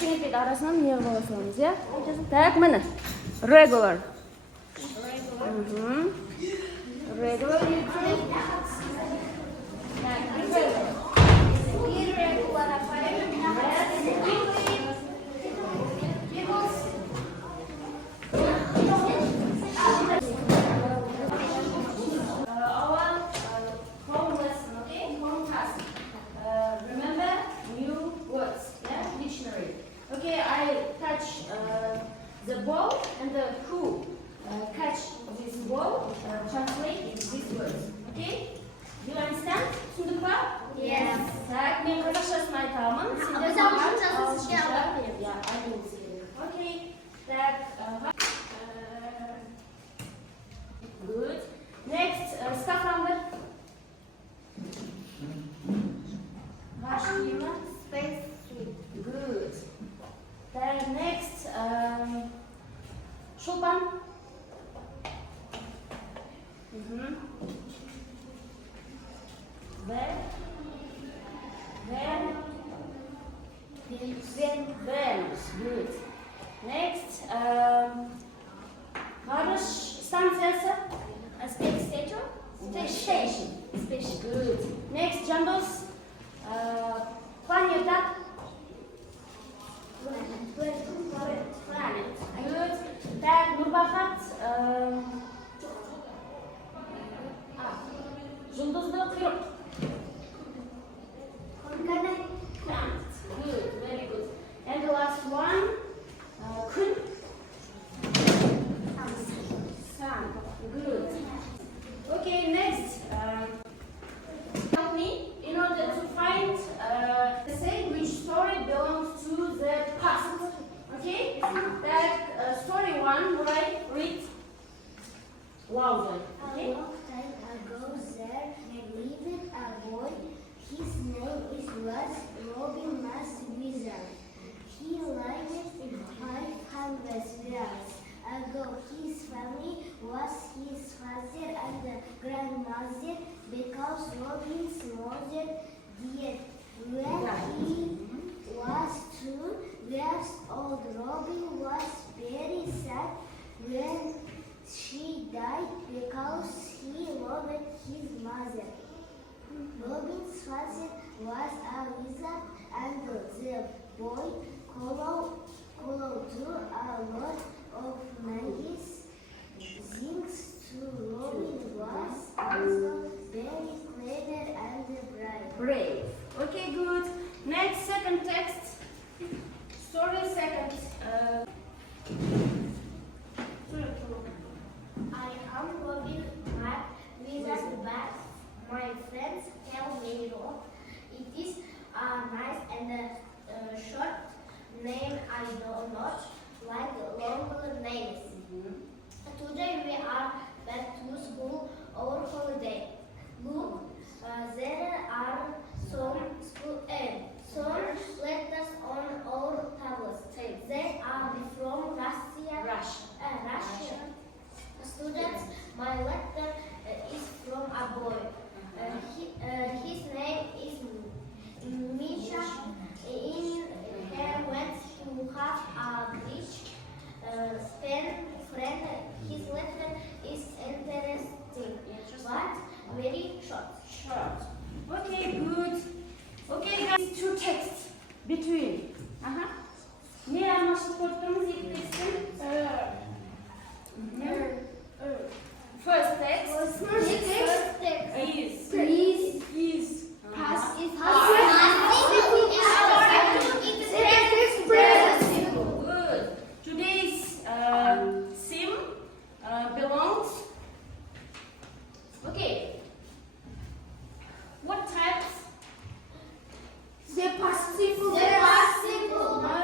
Кеңітпейді арасынан не қыла саламыз, иә? Так, міне. Regular. Regular. Okay, I touch the ball and the crew catch this ball, translate these words. Okay? Do you understand? Түсіндік па? Yes. Так, мен қазақшасын айтамын. Біз ағылшыншасын сізге алып береміз. Я айтуыңыз керек. Окей. Так. Good. Next, скафандр. Ваш киімі? Spacesuit. Good. Then next, шолпан. Venus. Good. Next, ғарыш станциясы. Space station. Station. Good. Next, жандос. Планета. Planet. Good. Так, Нұрбақат. Жұлдызды құйрық. Planet. Good. Very good. And the last one. Күн. Sun. Good. Okay, next. Help me in order to find say which story belongs to the past. Okay? That story one, right? Read louder. Okay? A long time ago there lived a boy. His name was Robin Wizard. He lived in 500 years ago. His family was his father and grandmother because Robin's mother died when he was 2 years old. Robin was very sad when she died because he loved his mother. Robin's father was a wizard and the boy followed through a lot of magic things too. Robin was also very clever and Brave. Okay, good. Next, second text. Story second. I am Robin Wizard, but my friends tell me it is a nice and short name. I do not like long names. Today we are back to school our holiday. Look, there are some letters on our tables. They are from Russia. Students, my letter is from a boy. His name is Misha. In her went to have a rich friend. His letter is interesting, but very short. Okay, good. Okay, guys, two texts between. Ne anlaştık korktuğumuz ilk tekstin? First text. Is. Past is Good. Today's sim belongs. Okay. What types? The past simple.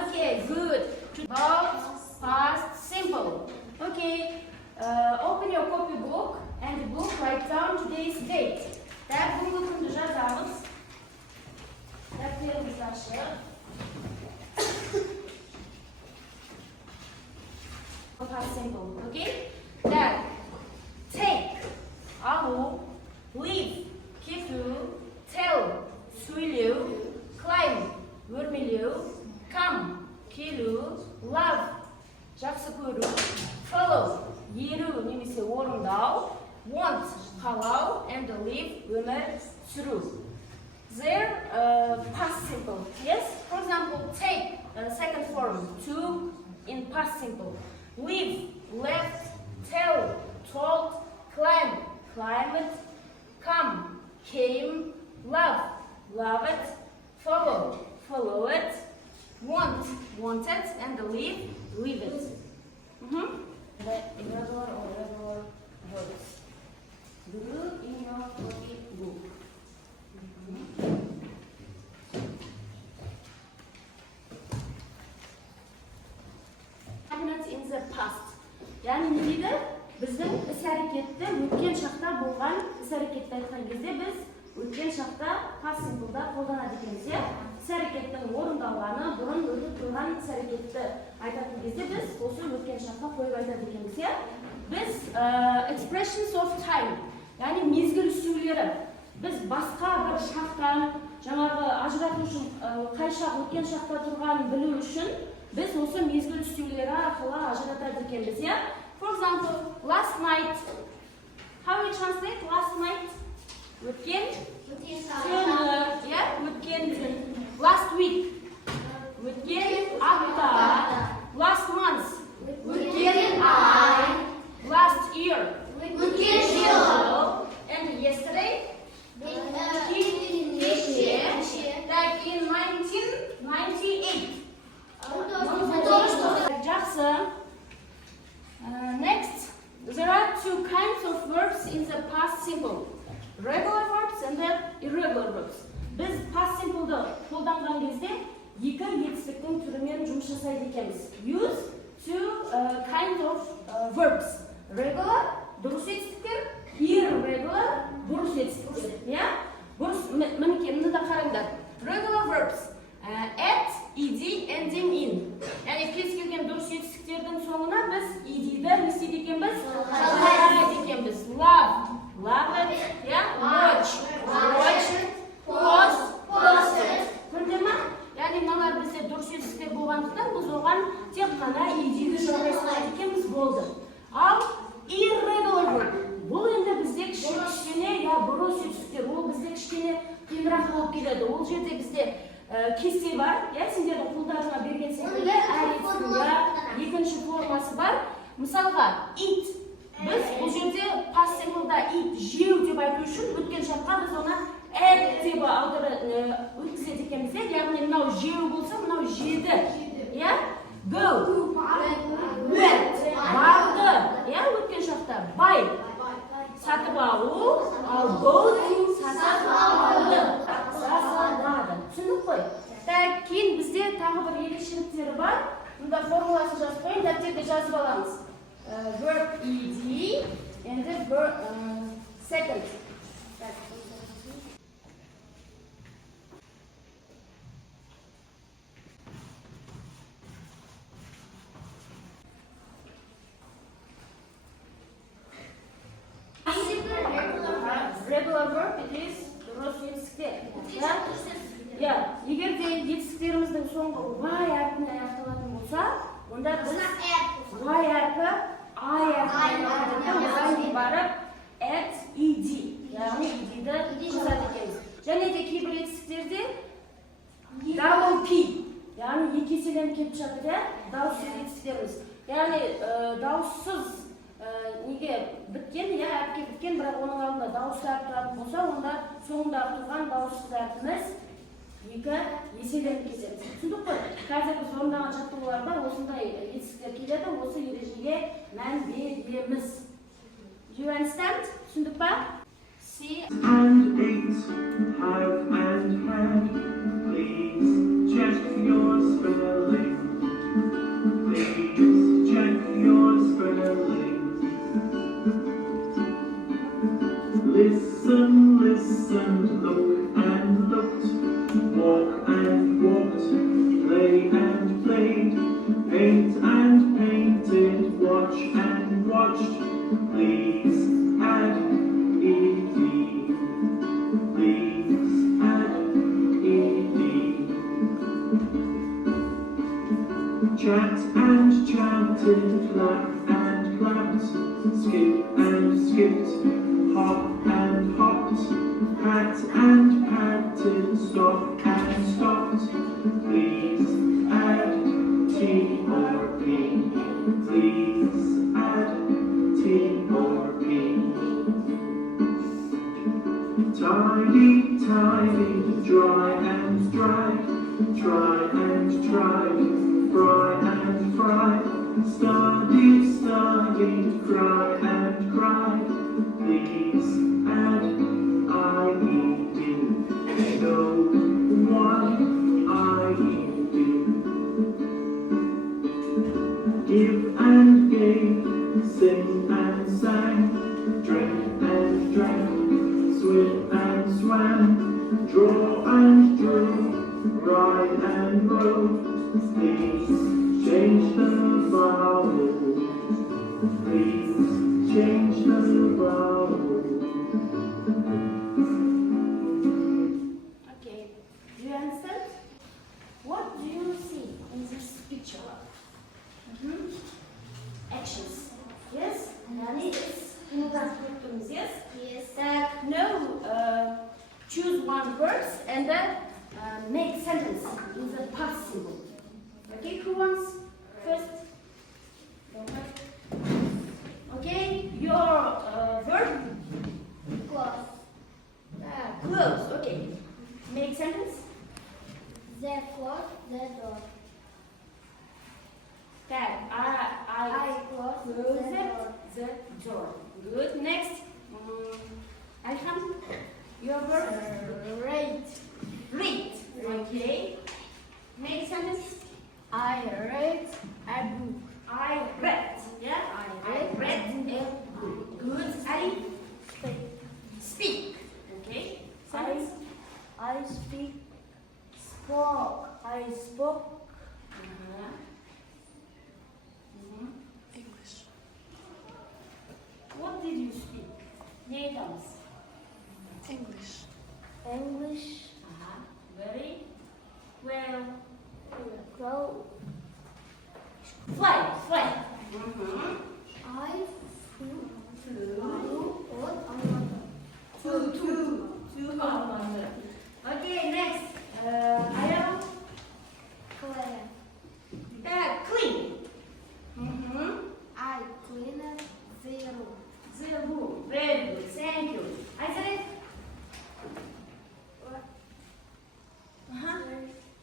Okay, good. About past simple. Okay. Open your copybook and book, write down today's date. Так, бүгінгі күнді жазамыз. Дәптеріміз ашық. Past simple, okay? Так, take, алу, leave, кету, tell, сөйлеу, climb, өрмелеу, love, жақсы көру, follow, еру немесе орындау, want, қалау, and live, өмір сүру. Their past simple, yes? For example, take, second form, to in past simple. Live, left, tell, told, climb, climbed, come, came, love, loved, follow, followed, want, wanted, and live, lived. The irregular or regular verbs. Group in your book. In the past. Yani ne дейді? Біздің іс-әрекетті өткен шақта болған іс-әрекетті айтқан кезде біз өткен шақта past simple'да қолданады екенбіз. Іс-әрекеттің орындалғаны, бұрын өтіп тұрған іс-әрекетті айтатын кезде біз осы өткен шаққа қойып айтады екенбіз. Біз expressions of time, яғни мезгіл үстеулері. Біз басқа бір шақтан, жаңағы ажырату үшін қай шақ өткен шақта тұрғанын білу үшін біз осы мезгіл үстеулері арқылы ажыратады екенбіз. For example, last night. How we translate last night? Өткен түні, өткен түн. Last week. Өткен апта. Last month. Өткен ай. Last year. Өткен жыл. And yesterday? Like in 1998. Жақсы. Next, there are two kinds of verbs in the past simple. Regular verbs and the irregular verbs. Біз past simple'ды қолданған кезде екі етістіктің түрімен жұмыс жасайды екенбіз. Use two kinds of verbs. Regular, дұрыс етістіктер, irregular, бұрыс етістіктер. Мінекей, да қараңдар. Regular verbs. At, ed, ending in. Yani kez келген дұрыс етістіктердің соңына біз ed'ді не істейді екенбіз? Жалғайды екенбіз. Love, loved, watch, watched, post, posted. Көрдіңіз ме? Yani мыналар бізде дұрыс етістіктер болғандықтан біз оған тек қана ed'ді жалғай салады екенбіз, болды. Ал irregular verb. Бұл енді бізде кішкене, бұрыс етістіктер, ол бізде кішкене қиынырақ болып келеді. Ол жерде бізде кесте бар, сендердің қолдарыңа берген секілді әрекетінде екінші формасы бар. Мысалға, eat. Біз бұл жерде past simple'да eat, жеу деп айту үшін өткен шаққа біз оны ate деп өткізеді екенбіз. Яғни мынау жеу болса, мынау жеді. Go, went, барды. Өткен шақта buy, сатып алу, ал go сатып алды. Түсіндік қой? Кейін бізде тағы бір ерекшеліктері бар. Мұнда формуласын жазып қойын, дәптерге жазып аламыз. Verb ed and verb second. Regular verb, it is дұрыс етістіктер. Егер де етістіктеріміздің соңғы y әрпіне аяқталатын болса, онда біз y әрпі I әрпіне барып at, ed, яғни ed'ді қосады екенбіз. Және де кейбір етістіктерде double p, яғни екі еселеніп келіп жатыр, дауыссыз етістіктеріміз. Яғни дауыссыз неге біткен, әріпке біткен, бірақ оның алдында дауысты әріп тұратын болса, онда соңындағы тұрған дауыссыз әрпіміз екі еселеніп кетеді. Түсіндік қой? Қазір біз орындаған жаттығуларда осындай етістіктер келеді, осы ережеге мән береміз. Do you understand? Түсіндік па? See and ate, have and had. Please check your spelling. Please check your spelling. Listen, listen, look and looked, walk and walked, play and played, paint and painted, watch and watched. Please add ed. Please chat and chatted, clap and clapped, skip and skipped, hop and hopped, pat and patted, stop and stopped. Please add T or P. Please add T or P. Tidy, tidy, dry and dry, try and try, fry and fry, study, study, cry and cry. Please add IED, show why IED. Give and gave, sing and sang, drink and drank, swim and swam, draw and drew, ride and rode. Please change the vowels. Please change the vowels. Okay, do you understand? What do you see in this picture? Actions. Yes? Yes. Yes? Yes. No, choose one word and make sentence in the past simple. Okay, who wants first? Okay, your verb? Close. Close, okay. Make sentence. They close the door. Tag, I close closed the door. Good, next. Ashik, your verb? Read. Read. Okay. Make sentence. I read a book. I read. Yeah? I read a book. Good. Ali? Speak. Okay. Sentence. I speak. Spoke. I spoke. English. What did you speak? Nederlands. English. English. Very well. Go. Fly. Fly. I flew. Flew. Two. Okay, next. I am clean. I clean the room. The room. Very good. Thank you. I said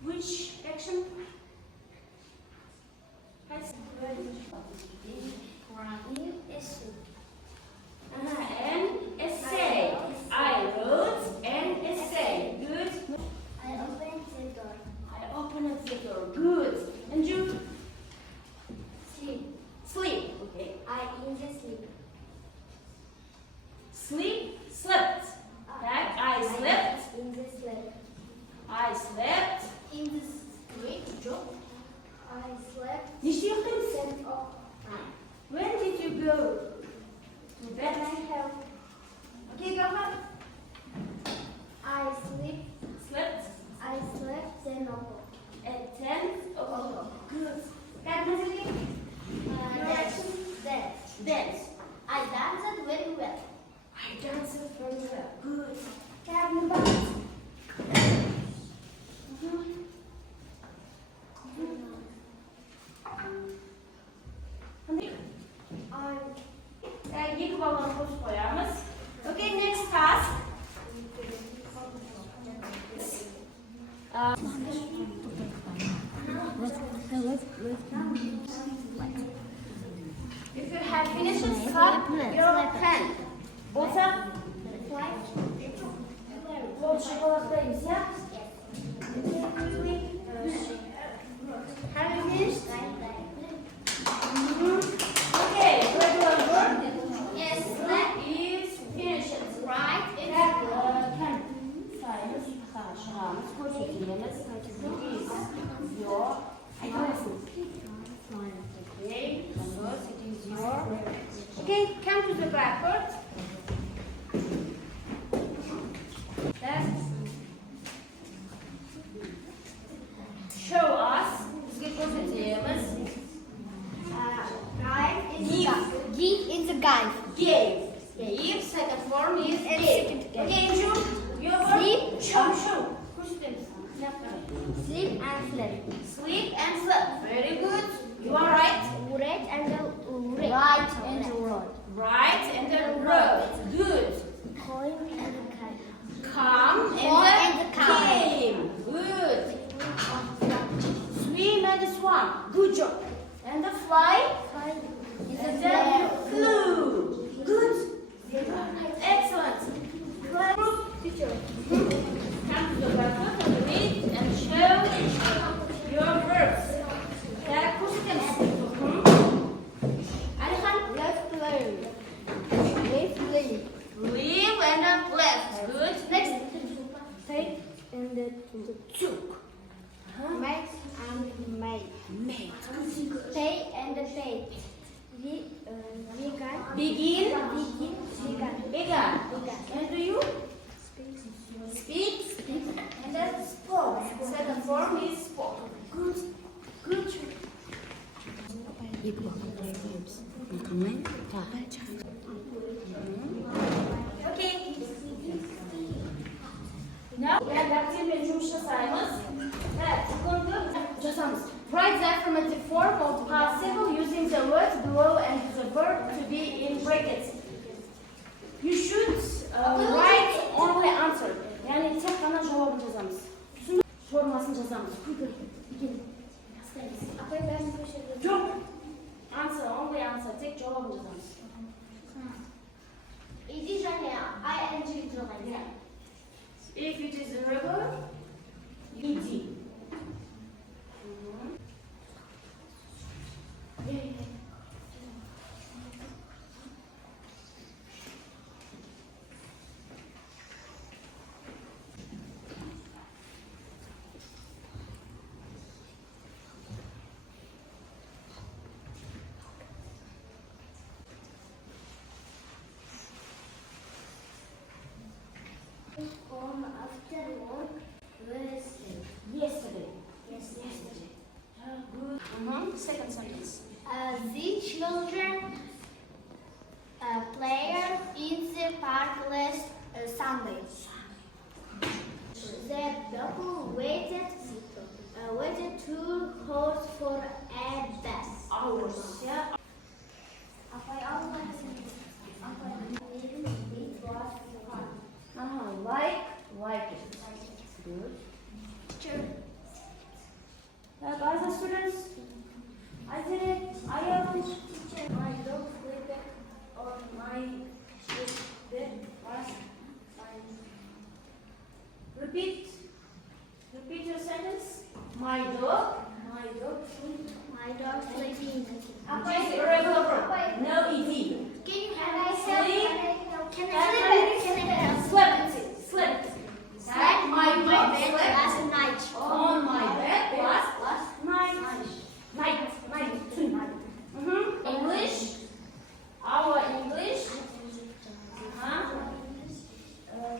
which action? I said an essay. I wrote an essay. Good. I opened the door. I opened the door. Good. And you? Sleep. Sleep. Okay. I in the sleep. Sleep. Slept. That I slept. In the sleep. I slept. In the sleep. Job. I slept. Nicht die Jungs. Set off. When did you go to bed? Can I help? Okay, go ahead. I sleep. Slept I slept 10 o'clock. at 10 o'clock. Good. That was it. Dance. Dance. I danced very well. I danced very well. Good. Cabin bath. İlk balonu koyarız. Okay, next task. If you have finished, stop your pen. Bolsa, bol çikolattayız ya. Have you finished? Okay, regular verb. Yes, That is finished, right? Can sayımız şahımız koşuyoruz. It is your address. Okay, so it is your. Okay, come to the blackboard. That's than the swan. Good job. And the fly is a verb. Flew. Good. Excellent. Teacher. Come to the blackboard and read and show your verbs. Так, кушайте. Алихан. Let's play. Let's play. Leave and then left. Good. Next. Take and the took. Make and made. Made. Pay and the paid. Vegan. Begin. Vegan. Began. And do you? Speak. And then spoke. Second form is spoke. Good. Good. Okay. Now, redaktörle жұмысшы sayımız. Evet, konuda жазамыз. Write the affirmative form of participle using the words below and the verb to be in brackets. You should write only answer. Yani tek qana cevabını жазамыз. Formasını жазамыз. Жоқ. Answer, only answer. Tek cevabını жазамыз. İdi және ing жоғайды. If it is irregular, ed. On afternoon, Wednesday. Yesterday. Yesterday. Good. Second sentence. The children play in the park last Sunday. The couple waited 2 hours for a bus. Hours. Yeah. Like it. Good. Guys and students, I did it. I am. My dog slept on my bed last night. Repeat your sentence. My dog. My dog sleeping. Is irregular verb. No ed. Can I sleep? Slept. Slept My on my dog bed slept last night. on my bed last night. Night. English. Our English.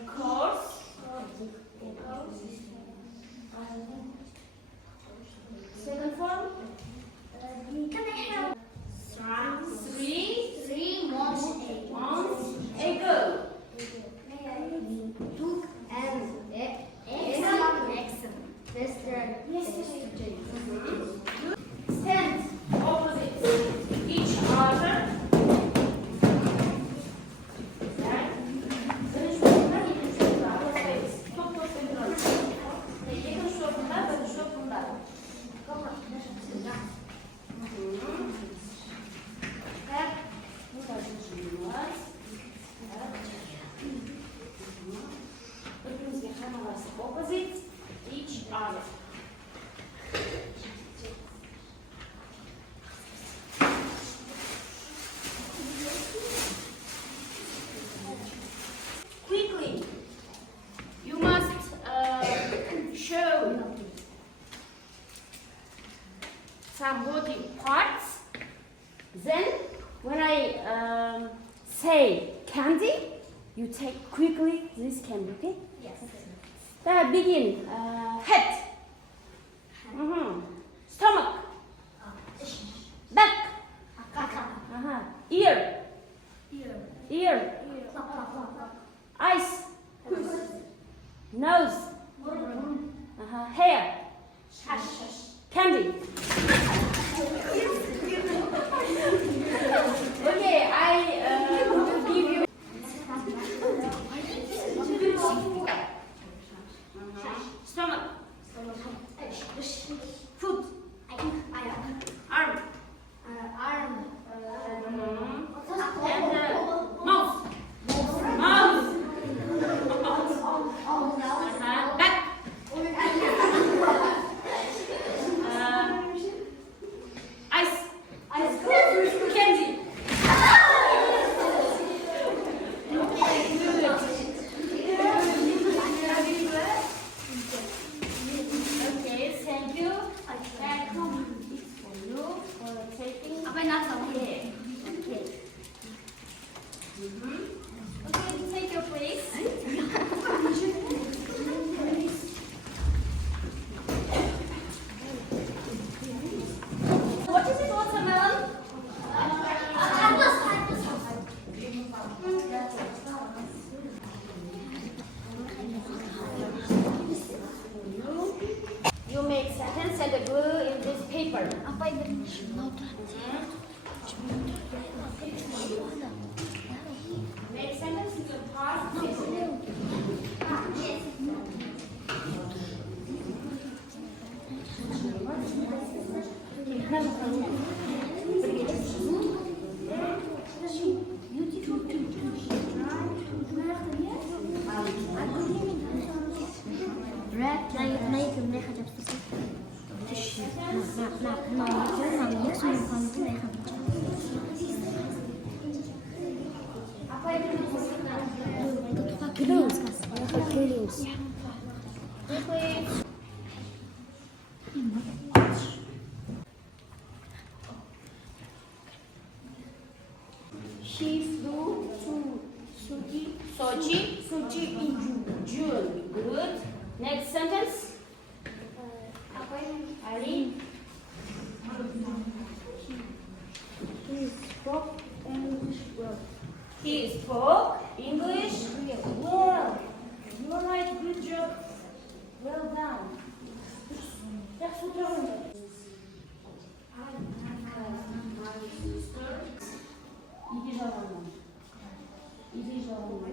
Course. Second form. Can I help? 3 months ago. Took an exam. Yesterday. Stand opposite each other. Opposite each other. Quickly, you must show some body parts. Then, when I say candy, you take quickly this candy, okay? Yes. Begin. Head. Stomach. Back. Ear. Eyes. Nose. Hair. Candy. Okay, I will give you. Stomach. Foot. paper. Apa ini? Next sentence is a past simple. Apa itu? She flew to Sochi in June. Good. Next sentence. Ali. He spoke English well. He spoke English well. You're right. Good job. Well done. That's what you're doing. İki jalanlar. İki jalanlar.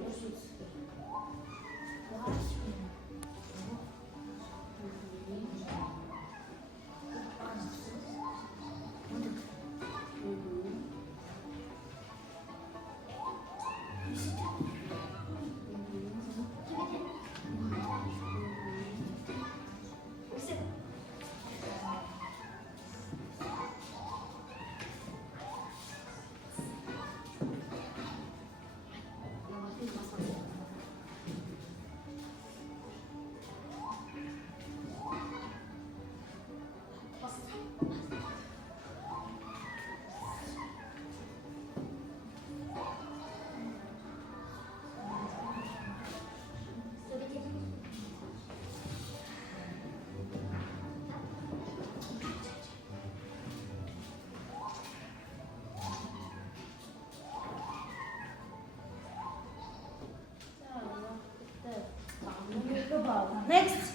Next,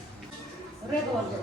red order.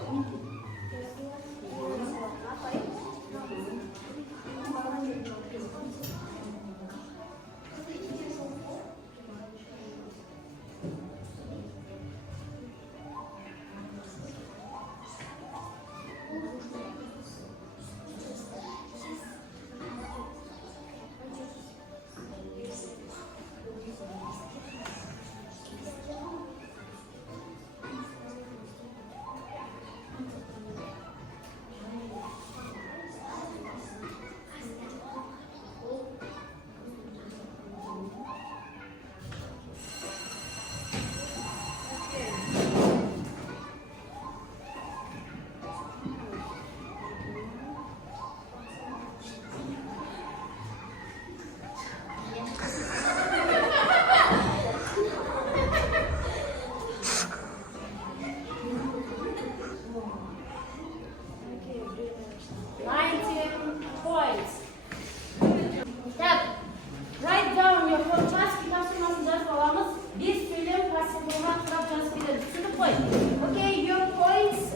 Okay, your points.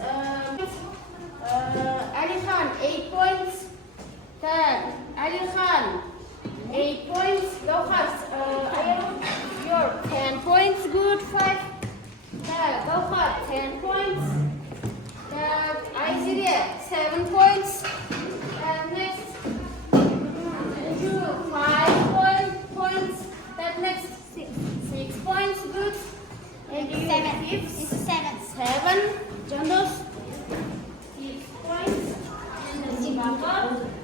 Ali Khan, 8 points. Then Ali Khan, 8 points. Gauhar, your 10 points. Good, 5. Then Gauhar, 10 points. Then Aizire, 7 points. And next, you 5 points. Then next, 6 points. Good. And you 7. Jandos, 6 points. And then Zimbabwe.